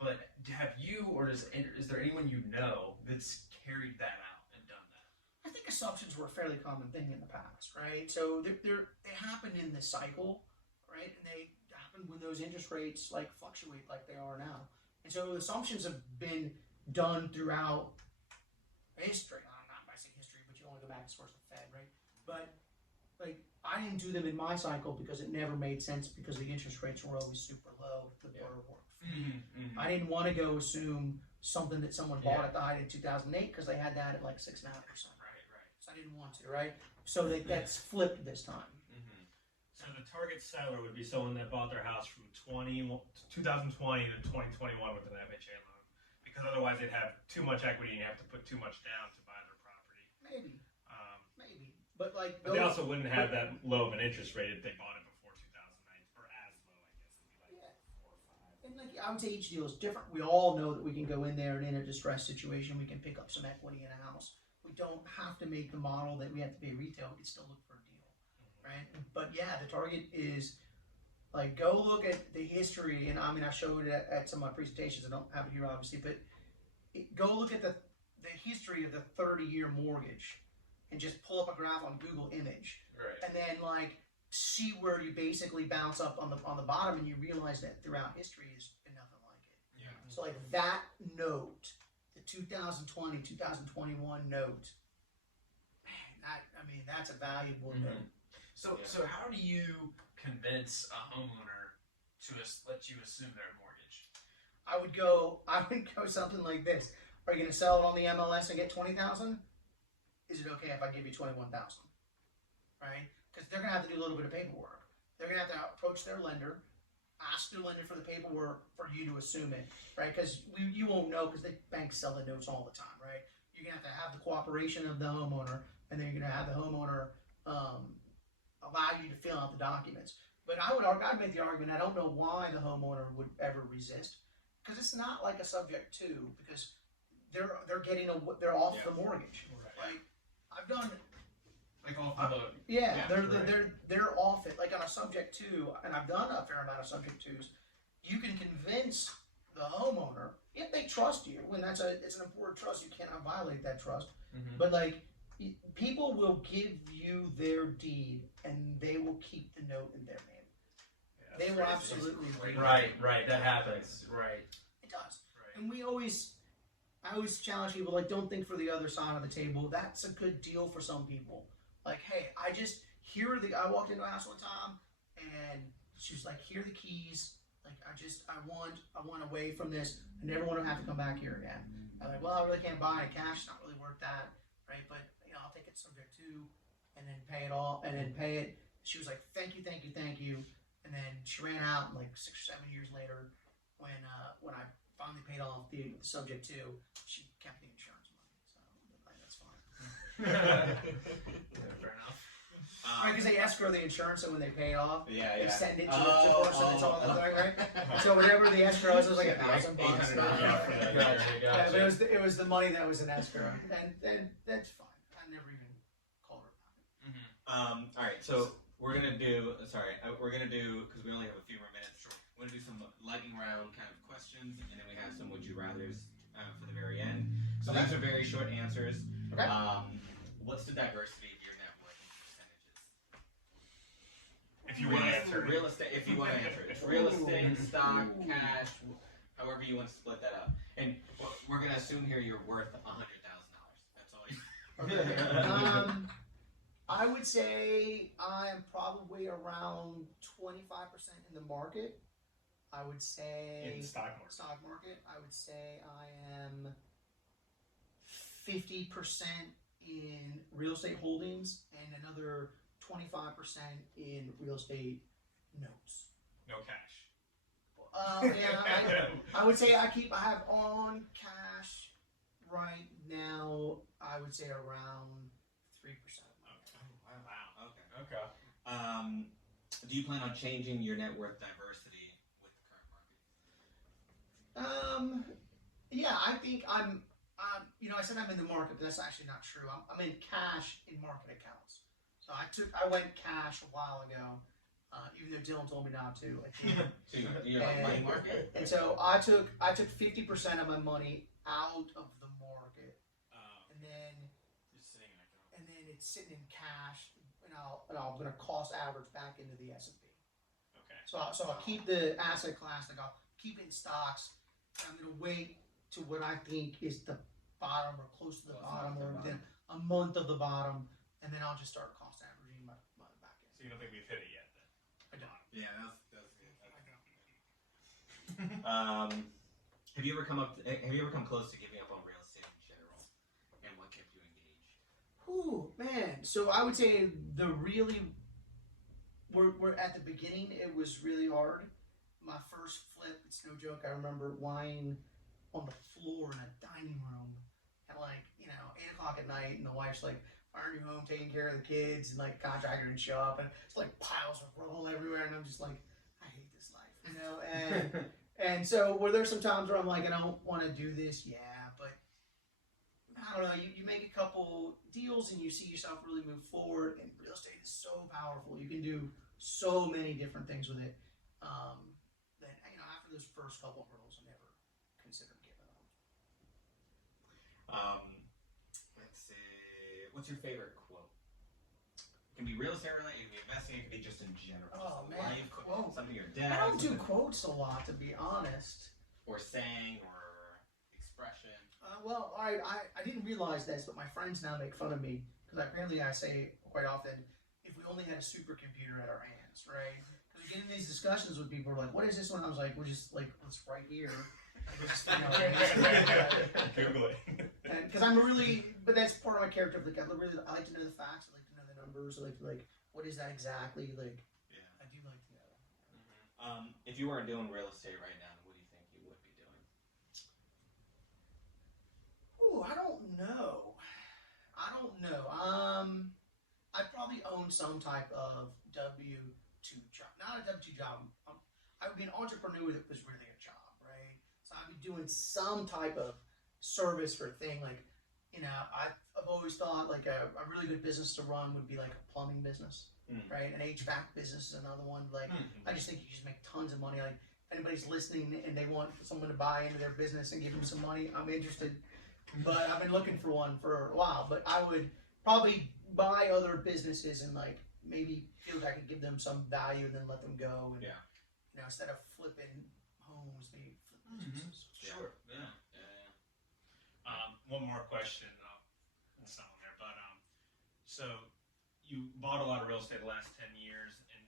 But have you, or is there anyone you know that's carried that out and done that? I think assumptions were a fairly common thing in the past, right? So they happen in the cycle, right? And they happen when those interest rates like fluctuate like they are now. And so assumptions have been done throughout history. I'm not by saying history, but you only go back as far as the Fed, right? But like I didn't do them in my cycle because it never made sense because the interest rates were always super low. The BRRRR worked. Mm-hmm. I didn't want to go assume something that someone bought at the height of 2008 because they had that at like 6.5%. Right. So I didn't want to, right? So that's flipped this time. Mm-hmm. So the target seller would be someone that bought their house from 2020 to 2021 with an FHA loan, because otherwise they'd have too much equity and you have to put too much down to buy their property. Maybe. But like, But they also wouldn't have that low of an interest rate if they bought it before 2009, or as low, I guess. It'd be like 4 or 5. and like I would say each deal is different. We all know that we can go in there and in a distressed situation, we can pick up some equity in a house. We don't have to make the model that we have to pay retail. We can still look for a deal, right? But yeah, the target is like go look at the history, and I mean I showed it at some of my presentations. I don't have it here obviously, but go look at the history of the 30-year mortgage, and just pull up a graph on Google Image, Right. and then like see where you basically bounce up on the bottom, and you realize that throughout history has been nothing like it. Yeah. So like that note, the 2020, 2021 note, man, that's a valuable note. So how do you convince a homeowner to let you assume their mortgage? I would go something like this. Are you going to sell it on the MLS and get 20,000? Is it okay if I give you 21,000? Right? Because they're going to have to do a little bit of paperwork. They're going to have to approach their lender, ask their lender for the paperwork for you to assume it, right? Because you won't know because the banks sell the notes all the time, right? You're going to have the cooperation of the homeowner, and then you're going to have the homeowner allow you to fill out the documents. But I'd make the argument, I don't know why the homeowner would ever resist, because it's not like a subject to, because they're off the mortgage. Right. Like I've done. Like off the boat. They're off it, like on a subject to, and I've done a fair amount of subject twos. You can convince the homeowner if they trust you, when it's an important trust, you cannot violate that trust. Mm-hmm. But like people will give you their deed, and they will keep the note in their name. Yeah, They will absolutely. Right. That happens. Right. It does. Right. And I always challenge people, like, don't think for the other side of the table. That's a good deal for some people. Like, hey, I walked into a house one time, and she was like, here are the keys. Like, I want away from this. I never want to have to come back here again. I'm like, well, I really can't buy it cash. It's not really worth that, right? But, I'll take it subject to, and then pay it all, and then pay it. She was like, thank you. And then she ran out, and like 6 or 7 years later, when I finally paid off the subject to, she kept the insurance money. So that's fine. Fair enough. Because they escrow the insurance, so when they pay it off, they send it to the person that's on the thing, right? So whatever the escrow is, it was like $1,000 bucks. Yeah, but it was the money that was in escrow, and that's fine. I never even called her about it. All right, so we're gonna do because we only have a few more minutes. We're gonna do some lightning round kind of questions, and then we have some would you rather's for the very end. So these are very short answers. Okay. What's the diversity of your net worth in percentages? If you want to answer it. Real estate. If you want to answer it, it's real estate, stock, cash. However you want to split that up. And we're gonna assume here you're worth $100,000. That's all you. I would say I'm probably around 25% in the market. I would say In the stock market. I would say I am 50% in real estate holdings and another 25% in real estate notes. No cash. Yeah, I would say I have on cash right now. I would say around 3%. Wow. Okay. Okay. Do you plan on changing your net worth diversity with the current market? Yeah, I think I'm. I said I'm in the market, but that's actually not true. I'm in cash in market accounts. So I went cash a while ago, even though Dylan told me not to. So you're like money market? And so I took 50% of my money out of the market, and then Just sitting in an account. and then it's sitting in cash, and I'm going to cost average back into the S&P. Okay. So I'll keep the asset class, like I'll keep it in stocks. I'm going to wait to what I think is the bottom or close to the bottom or within a month of the bottom, and then I'll just start cost averaging my back end. So you don't think we've hit it yet then? I don't. Yeah, that's good. Have you ever come close to giving up on real estate in general? And what kept you engaged? Ooh, man. So I would say we're at the beginning, it was really hard. My first flip, it's no joke, I remember lying on the floor in a dining room at 8 o'clock at night, and the wife's like, "Why aren't you home taking care of the kids?" And like contractor didn't show up, and it's like piles of roll everywhere, and I'm just like, I hate this life, And so were there some times where I'm like, I don't want to do this, yeah, but I don't know, you make a couple deals and you see yourself really move forward, and real estate is so powerful. You can do so many different things with it. That after those first couple hurdles, I never considered giving up. Let's see. What's your favorite quote? It can be real estate related, it can be investing, it can be just in general. Oh, just man, life, quote. something your dad. I don't do something- quotes a lot, to be honest. Or saying or expression. Well, all right, I didn't realize this, but my friends now make fun of me because apparently I say quite often, if we only had a supercomputer at our hands, right? Because we get in these discussions with people, who are like, what is this one? I was like, we're just like, it's right here. We're just, Google it. Because but that's part of my character. Like, I like to know the facts. I like to know the numbers. I like to what is that exactly? Like, Yeah. I do like to know. If you weren't doing real estate right now, what do you think you would be doing? Ooh, I don't know. I probably own some type of W-2 job. Not a W-2 job. I would be an entrepreneur that was really a job, right? So I'd be doing some type of service or thing. Like, I've always thought like a really good business to run would be like a plumbing business, right? An HVAC business is another one. Like, I just think you just make tons of money. Like, if anybody's listening and they want someone to buy into their business and give them some money, I'm interested. But I've been looking for one for a while. But I would probably buy other businesses and like maybe feel like I could give them some value and then let them go. And, instead of flipping homes, maybe flip businesses. Sure. Yeah. One more question. It's not on there, but so you bought a lot of real estate the last 10 years, and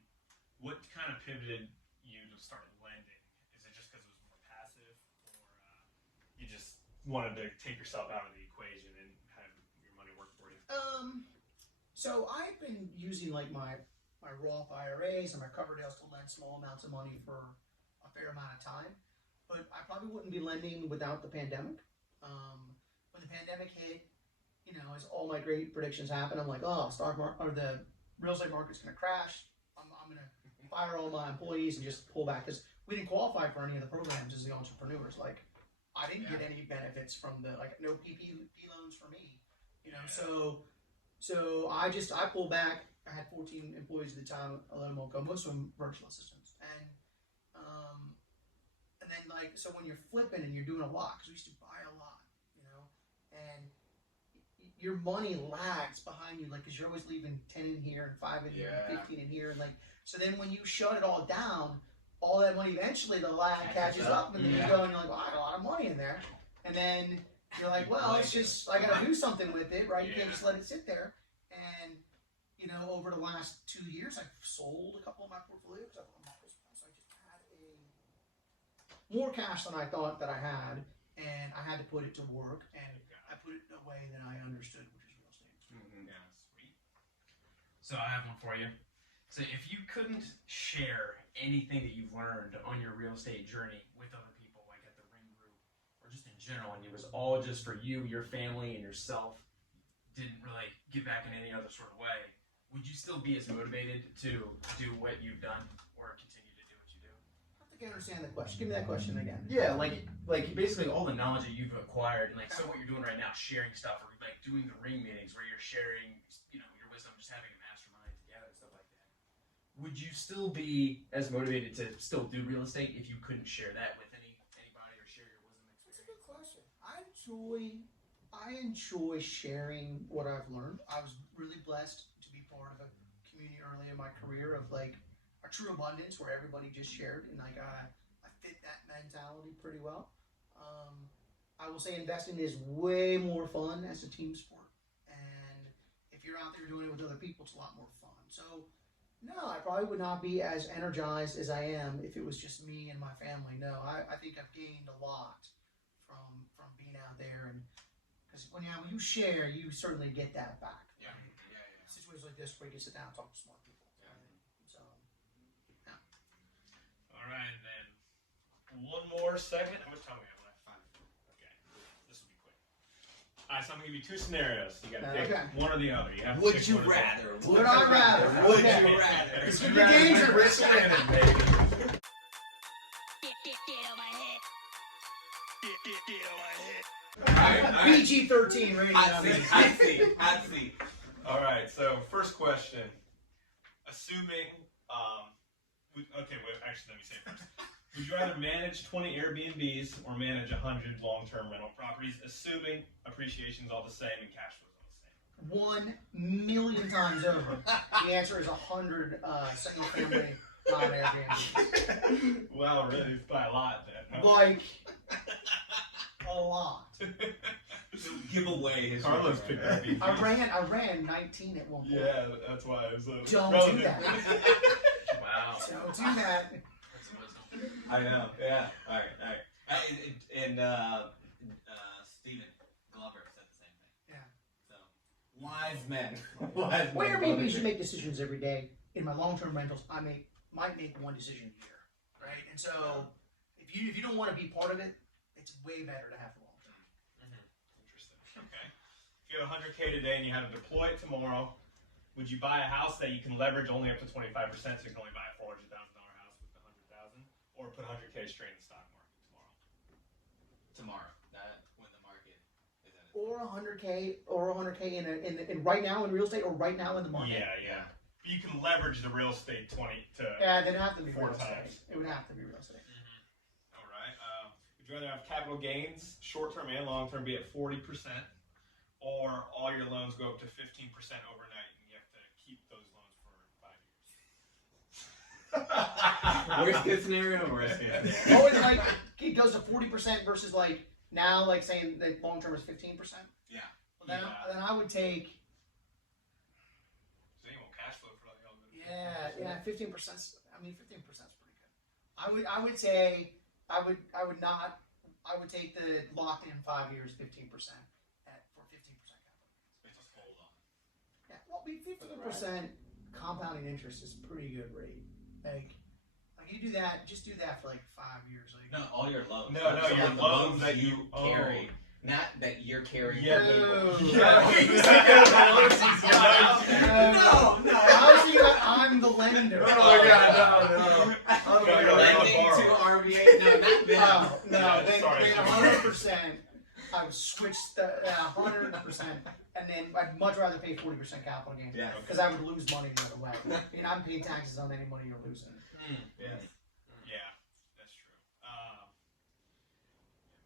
what kind of pivoted you to start lending? Is it just because it was more passive, or you just wanted to take yourself out of the equation and have your money work for you? So I've been using like my Roth IRAs and my Coverdales to lend small amounts of money for a fair amount of time, but I probably wouldn't be lending without the pandemic. When the pandemic hit, as all my great predictions happened, I'm like, oh, the real estate market's going to crash. I'm going to fire all my employees and just pull back, because we didn't qualify for any of the programs as the entrepreneurs. Like, I didn't get any benefits from no PPP loans for me, So I pulled back. I had 14 employees at the time. I let them all go. Most of them virtual assistants, and then so when you're flipping and you're doing a lot, because we used to buy a lot, and your money lags behind you, because you're always leaving 10 in here and 5 in here and 15 in here, and so then when you shut it all down, all that money eventually the lag catches up, and then you go and you're like, well, I got a lot of money in there, and then you're like, well, it's just I gotta do something with it, right? You can't just let it sit there. And you know, over the last 2 years, I've sold a couple of my portfolios. I just had more cash than I thought that I had, and I had to put it to work, and I put it in a way that I understood, which is real estate. Yeah, sweet. So I have one for you. So if you couldn't share anything that you've learned on your real estate journey with other people, like at the Ring Group, or just in general, and it was all just for you, your family, and yourself, didn't really give back in any other sort of way, would you still be as motivated to do what you've done or continue to do what you do? I don't think I understand the question. Give me that question again. Yeah, like basically all the knowledge that you've acquired, and like so what you're doing right now, sharing stuff, or like doing the Ring meetings where you're sharing, you know, your wisdom, just having a mastermind together and stuff like that. Would you still be as motivated to still do real estate if you couldn't share that with anybody or share your wisdom That's a experience? good question. I enjoy sharing what I've learned. I was really blessed to be part of a community early in my career of like a true abundance where everybody just shared, and like I fit that mentality pretty well. I will say investing is way more fun as a team sport, and if you're out there doing it with other people, it's a lot more fun. So no, I probably would not be as energized as I am if it was just me and my family. No, I think I've gained a lot from being out there, and because when you share, you certainly get that back. Yeah. Right? Yeah, yeah. Situations like this where you can sit down and talk to smart people. Yeah. Right? So All right, and then one more segment. How much time we have left? 5. Okay, this will be quick. All right, so I'm gonna give you 2 scenarios. You gotta pick Okay. one or the other. You have to Would pick you one or the other. rather? Would I rather? Would Okay. you rather? It's Would gonna you be rather dangerous. Chris Lennon, baby. Alright. PG-13 rating. Hot seat. All right, so first question. Assuming, okay, wait, actually, let me say it first. Would you rather manage 20 Airbnbs or manage 100 long-term rental properties, assuming appreciation is all the same and cash flow is all the same? 1,000,000 times over. The answer is 100 single-family non-Airbnb. Wow, really? It's by a lot then. Huh? Like a lot. Give away his Carlos picked Airbnb. I ran 19 at one point. Yeah, that's why it was Don't relative. do that. Wow. Don't do that. That's wisdom. I know. Yeah. All right. And Steven Glover said the same thing. Yeah. So wise men. Wise Well, men. Airbnb should make decisions every day. In my long-term rentals, might make one decision a year, right? And so, if you don't want to be part of it, it's way better to have the long-term. Interesting. Okay. If you have 100K today and you had to deploy it tomorrow, would you buy a house that you can leverage only up to 25%, so you can only buy a $400,000 house with the 100,000, or put 100K straight in the stock market tomorrow? Tomorrow. That when the market is at its Or 100K in right now in real estate, or right now in the market. Yeah. But you can leverage the real estate 20 to. Yeah, it'd have to be 4 real estate. times. It would have to be real estate. All right. Would you rather have capital gains, short-term and long-term, be at 40%, or all your loans go up to 15% overnight, and you have to keep those loans for 5 years? Worst case scenario. Worst case scenario. Oh, it's like it goes to 40% versus like now, like saying that long-term is 15%. Yeah. Well, then Yeah. I would take. So you want cash flow for all the other. Yeah, 15%. I mean, 15% is pretty good. I would say I would take the locked in 5 years, 15% for 15% capital gains. Just hold on. Yeah, well, 15% compounding interest is a pretty good rate. Like you do that, just do that for like 5 years. Like No, all your loans. No, So your the loans that you carry, not that you're carrying. Yeah, for people. No. No. I was thinking about I'm the lender. Oh my God, no. You're you're lending borrow. to RBA. No, not them. Oh, no, Yeah, then sorry. 100%. I would switch the 100%, and then I'd much rather pay 40% capital gains Yeah. because I would lose money the other way. I mean, I'm paying taxes on any money you're losing. Yes. Yeah, that's true.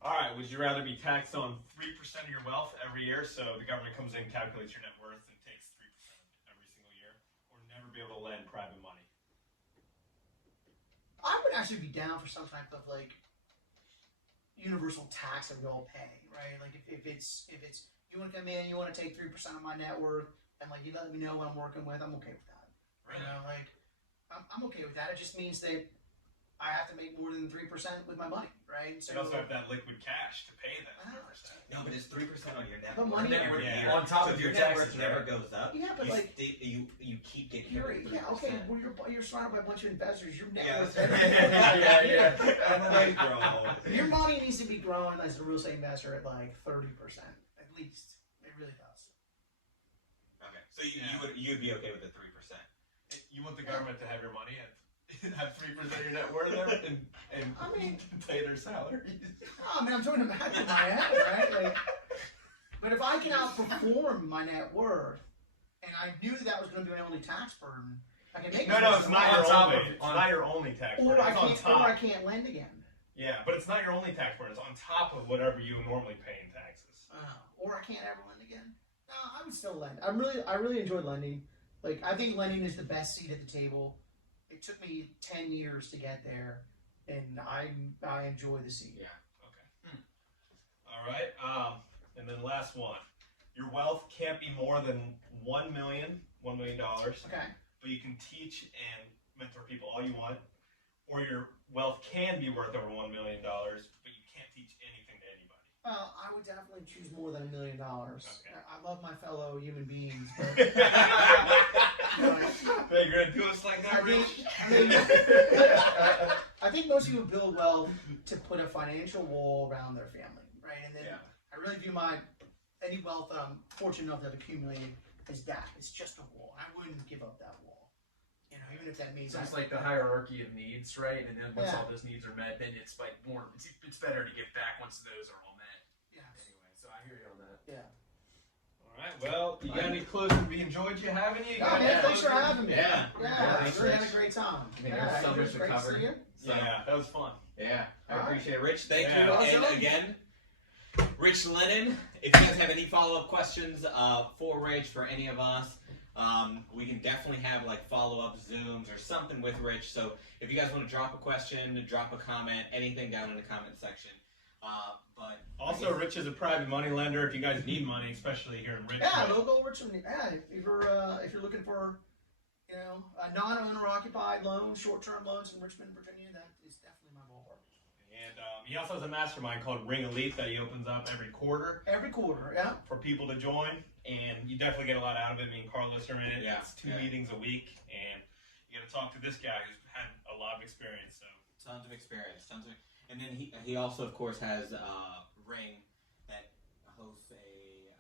All right, would you rather be taxed on 3% of your wealth every year, so the government comes in, calculates your net worth, and takes 3% every single year, or never be able to lend private money? I would actually be down for some type of like universal tax that we all pay, right? Like if it's you want to come in, you want to take 3% of my net worth, and like you let me know what I'm working with, I'm okay with that. You know, like I'm okay with that. It just means that I have to make more than 3% with my money, right? So You also have that liquid cash to pay that 3%. No, but it's 3% on your net But worth money- every Yeah. year. On top so of if your net taxes, worth never right? goes up. Yeah, but you like you keep getting you're hit with yeah, 3%. okay. Well, you're surrounded by a bunch of investors. Your net Yeah, worth, yeah. your money needs to be growing as a real estate investor at like 30% at least. It really does. Okay, so you'd be okay with the 3%. You want the government to have your money and have 3% of your net worth there and I mean, pay their salaries. oh man, I'm talking about in my head, right? Like, but if I can outperform my net worth, and I knew that was going to be my only tax burden, I can make No, it's not on your top only. of- It's not your only tax or burden. I It's on can't, top. or I can't lend again. Yeah, but it's not your only tax burden. It's on top of whatever you normally pay in taxes. Or I can't ever lend again. No, I would still lend. I really enjoy lending. Like I think lending is the best seat at the table. It took me 10 years to get there, and I enjoy the seat. Yeah. Okay. All right. And then last one. Your wealth can't be more than $1 million. Okay. But you can teach and mentor people all you want. Or your wealth can be worth over $1 million, but you can't teach anything to anybody. Well, I would definitely choose more than $1 million. Okay. I love my fellow human beings, but Hey, you're gonna do us like that, Rich? I think most people build wealth to put a financial wall around their family, right? And then Yeah. I really view any wealth that I'm fortunate enough to have accumulated as that. It's just a wall. I wouldn't give up that wall. You know, even if that means So it's like the hierarchy of needs, right? And then once Yeah. all those needs are met, then it's like more. It's better to give back once those are all met. Yes. Anyway, so I hear you on that. Yeah. All right. Well, you got any closing? We enjoyed you having you. Oh, man, thanks for having me. Yeah. Yeah, I Thanks, really had Rich. a great time. I think Yeah, there's so it much was to great cover. see you. So, Yeah, that was fun. yeah, I All right. appreciate it, Rich. Thank Yeah. you. Awesome. And again, Rich Lennon. If you guys have any follow-up questions for Rich, for any of us, we can definitely have like follow-up Zooms or something with Rich. So if you guys want to drop a question, drop a comment, anything down in the comment section. But Also, Rich is a private money lender. If you guys need money, especially here in Richmond. Yeah, local Richmond. Yeah, if you're looking for, a non-owner occupied loan, short-term loans in Richmond, Virginia, that is definitely my ballpark. And he also has a mastermind called Ring Elite that he opens up every quarter Every quarter, yeah. for people to join. And you definitely get a lot out of it. Me and Carlos are in it. Yeah, It's two yeah. meetings a week. And you got to talk to this guy who's had a lot of experience. So tons of experience, and then he also of course has Ring that hosts a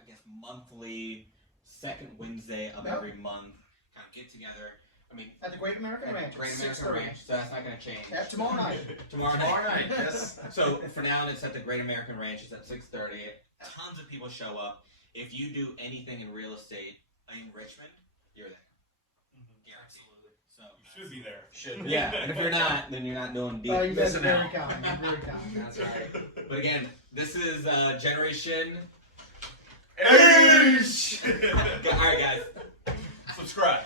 I guess monthly second Wednesday of Yep. every month kind of get together. I mean, At the Great American Ranch. Great American 6:30. Ranch, so that's not going to change. Yeah, tomorrow night. Tomorrow night. Yes. So for now, it's at the Great American Ranch. It's at 6:30. Tons of people show up. If you do anything in real estate in Richmond, you're there. Guaranteed. So you should be there. Should. yeah, and if you're not, then you're not doing deep. You guys are Missing very out. kind. You're very kind. That's right. But again, this is Generation. Eish! All right, guys. Subscribe.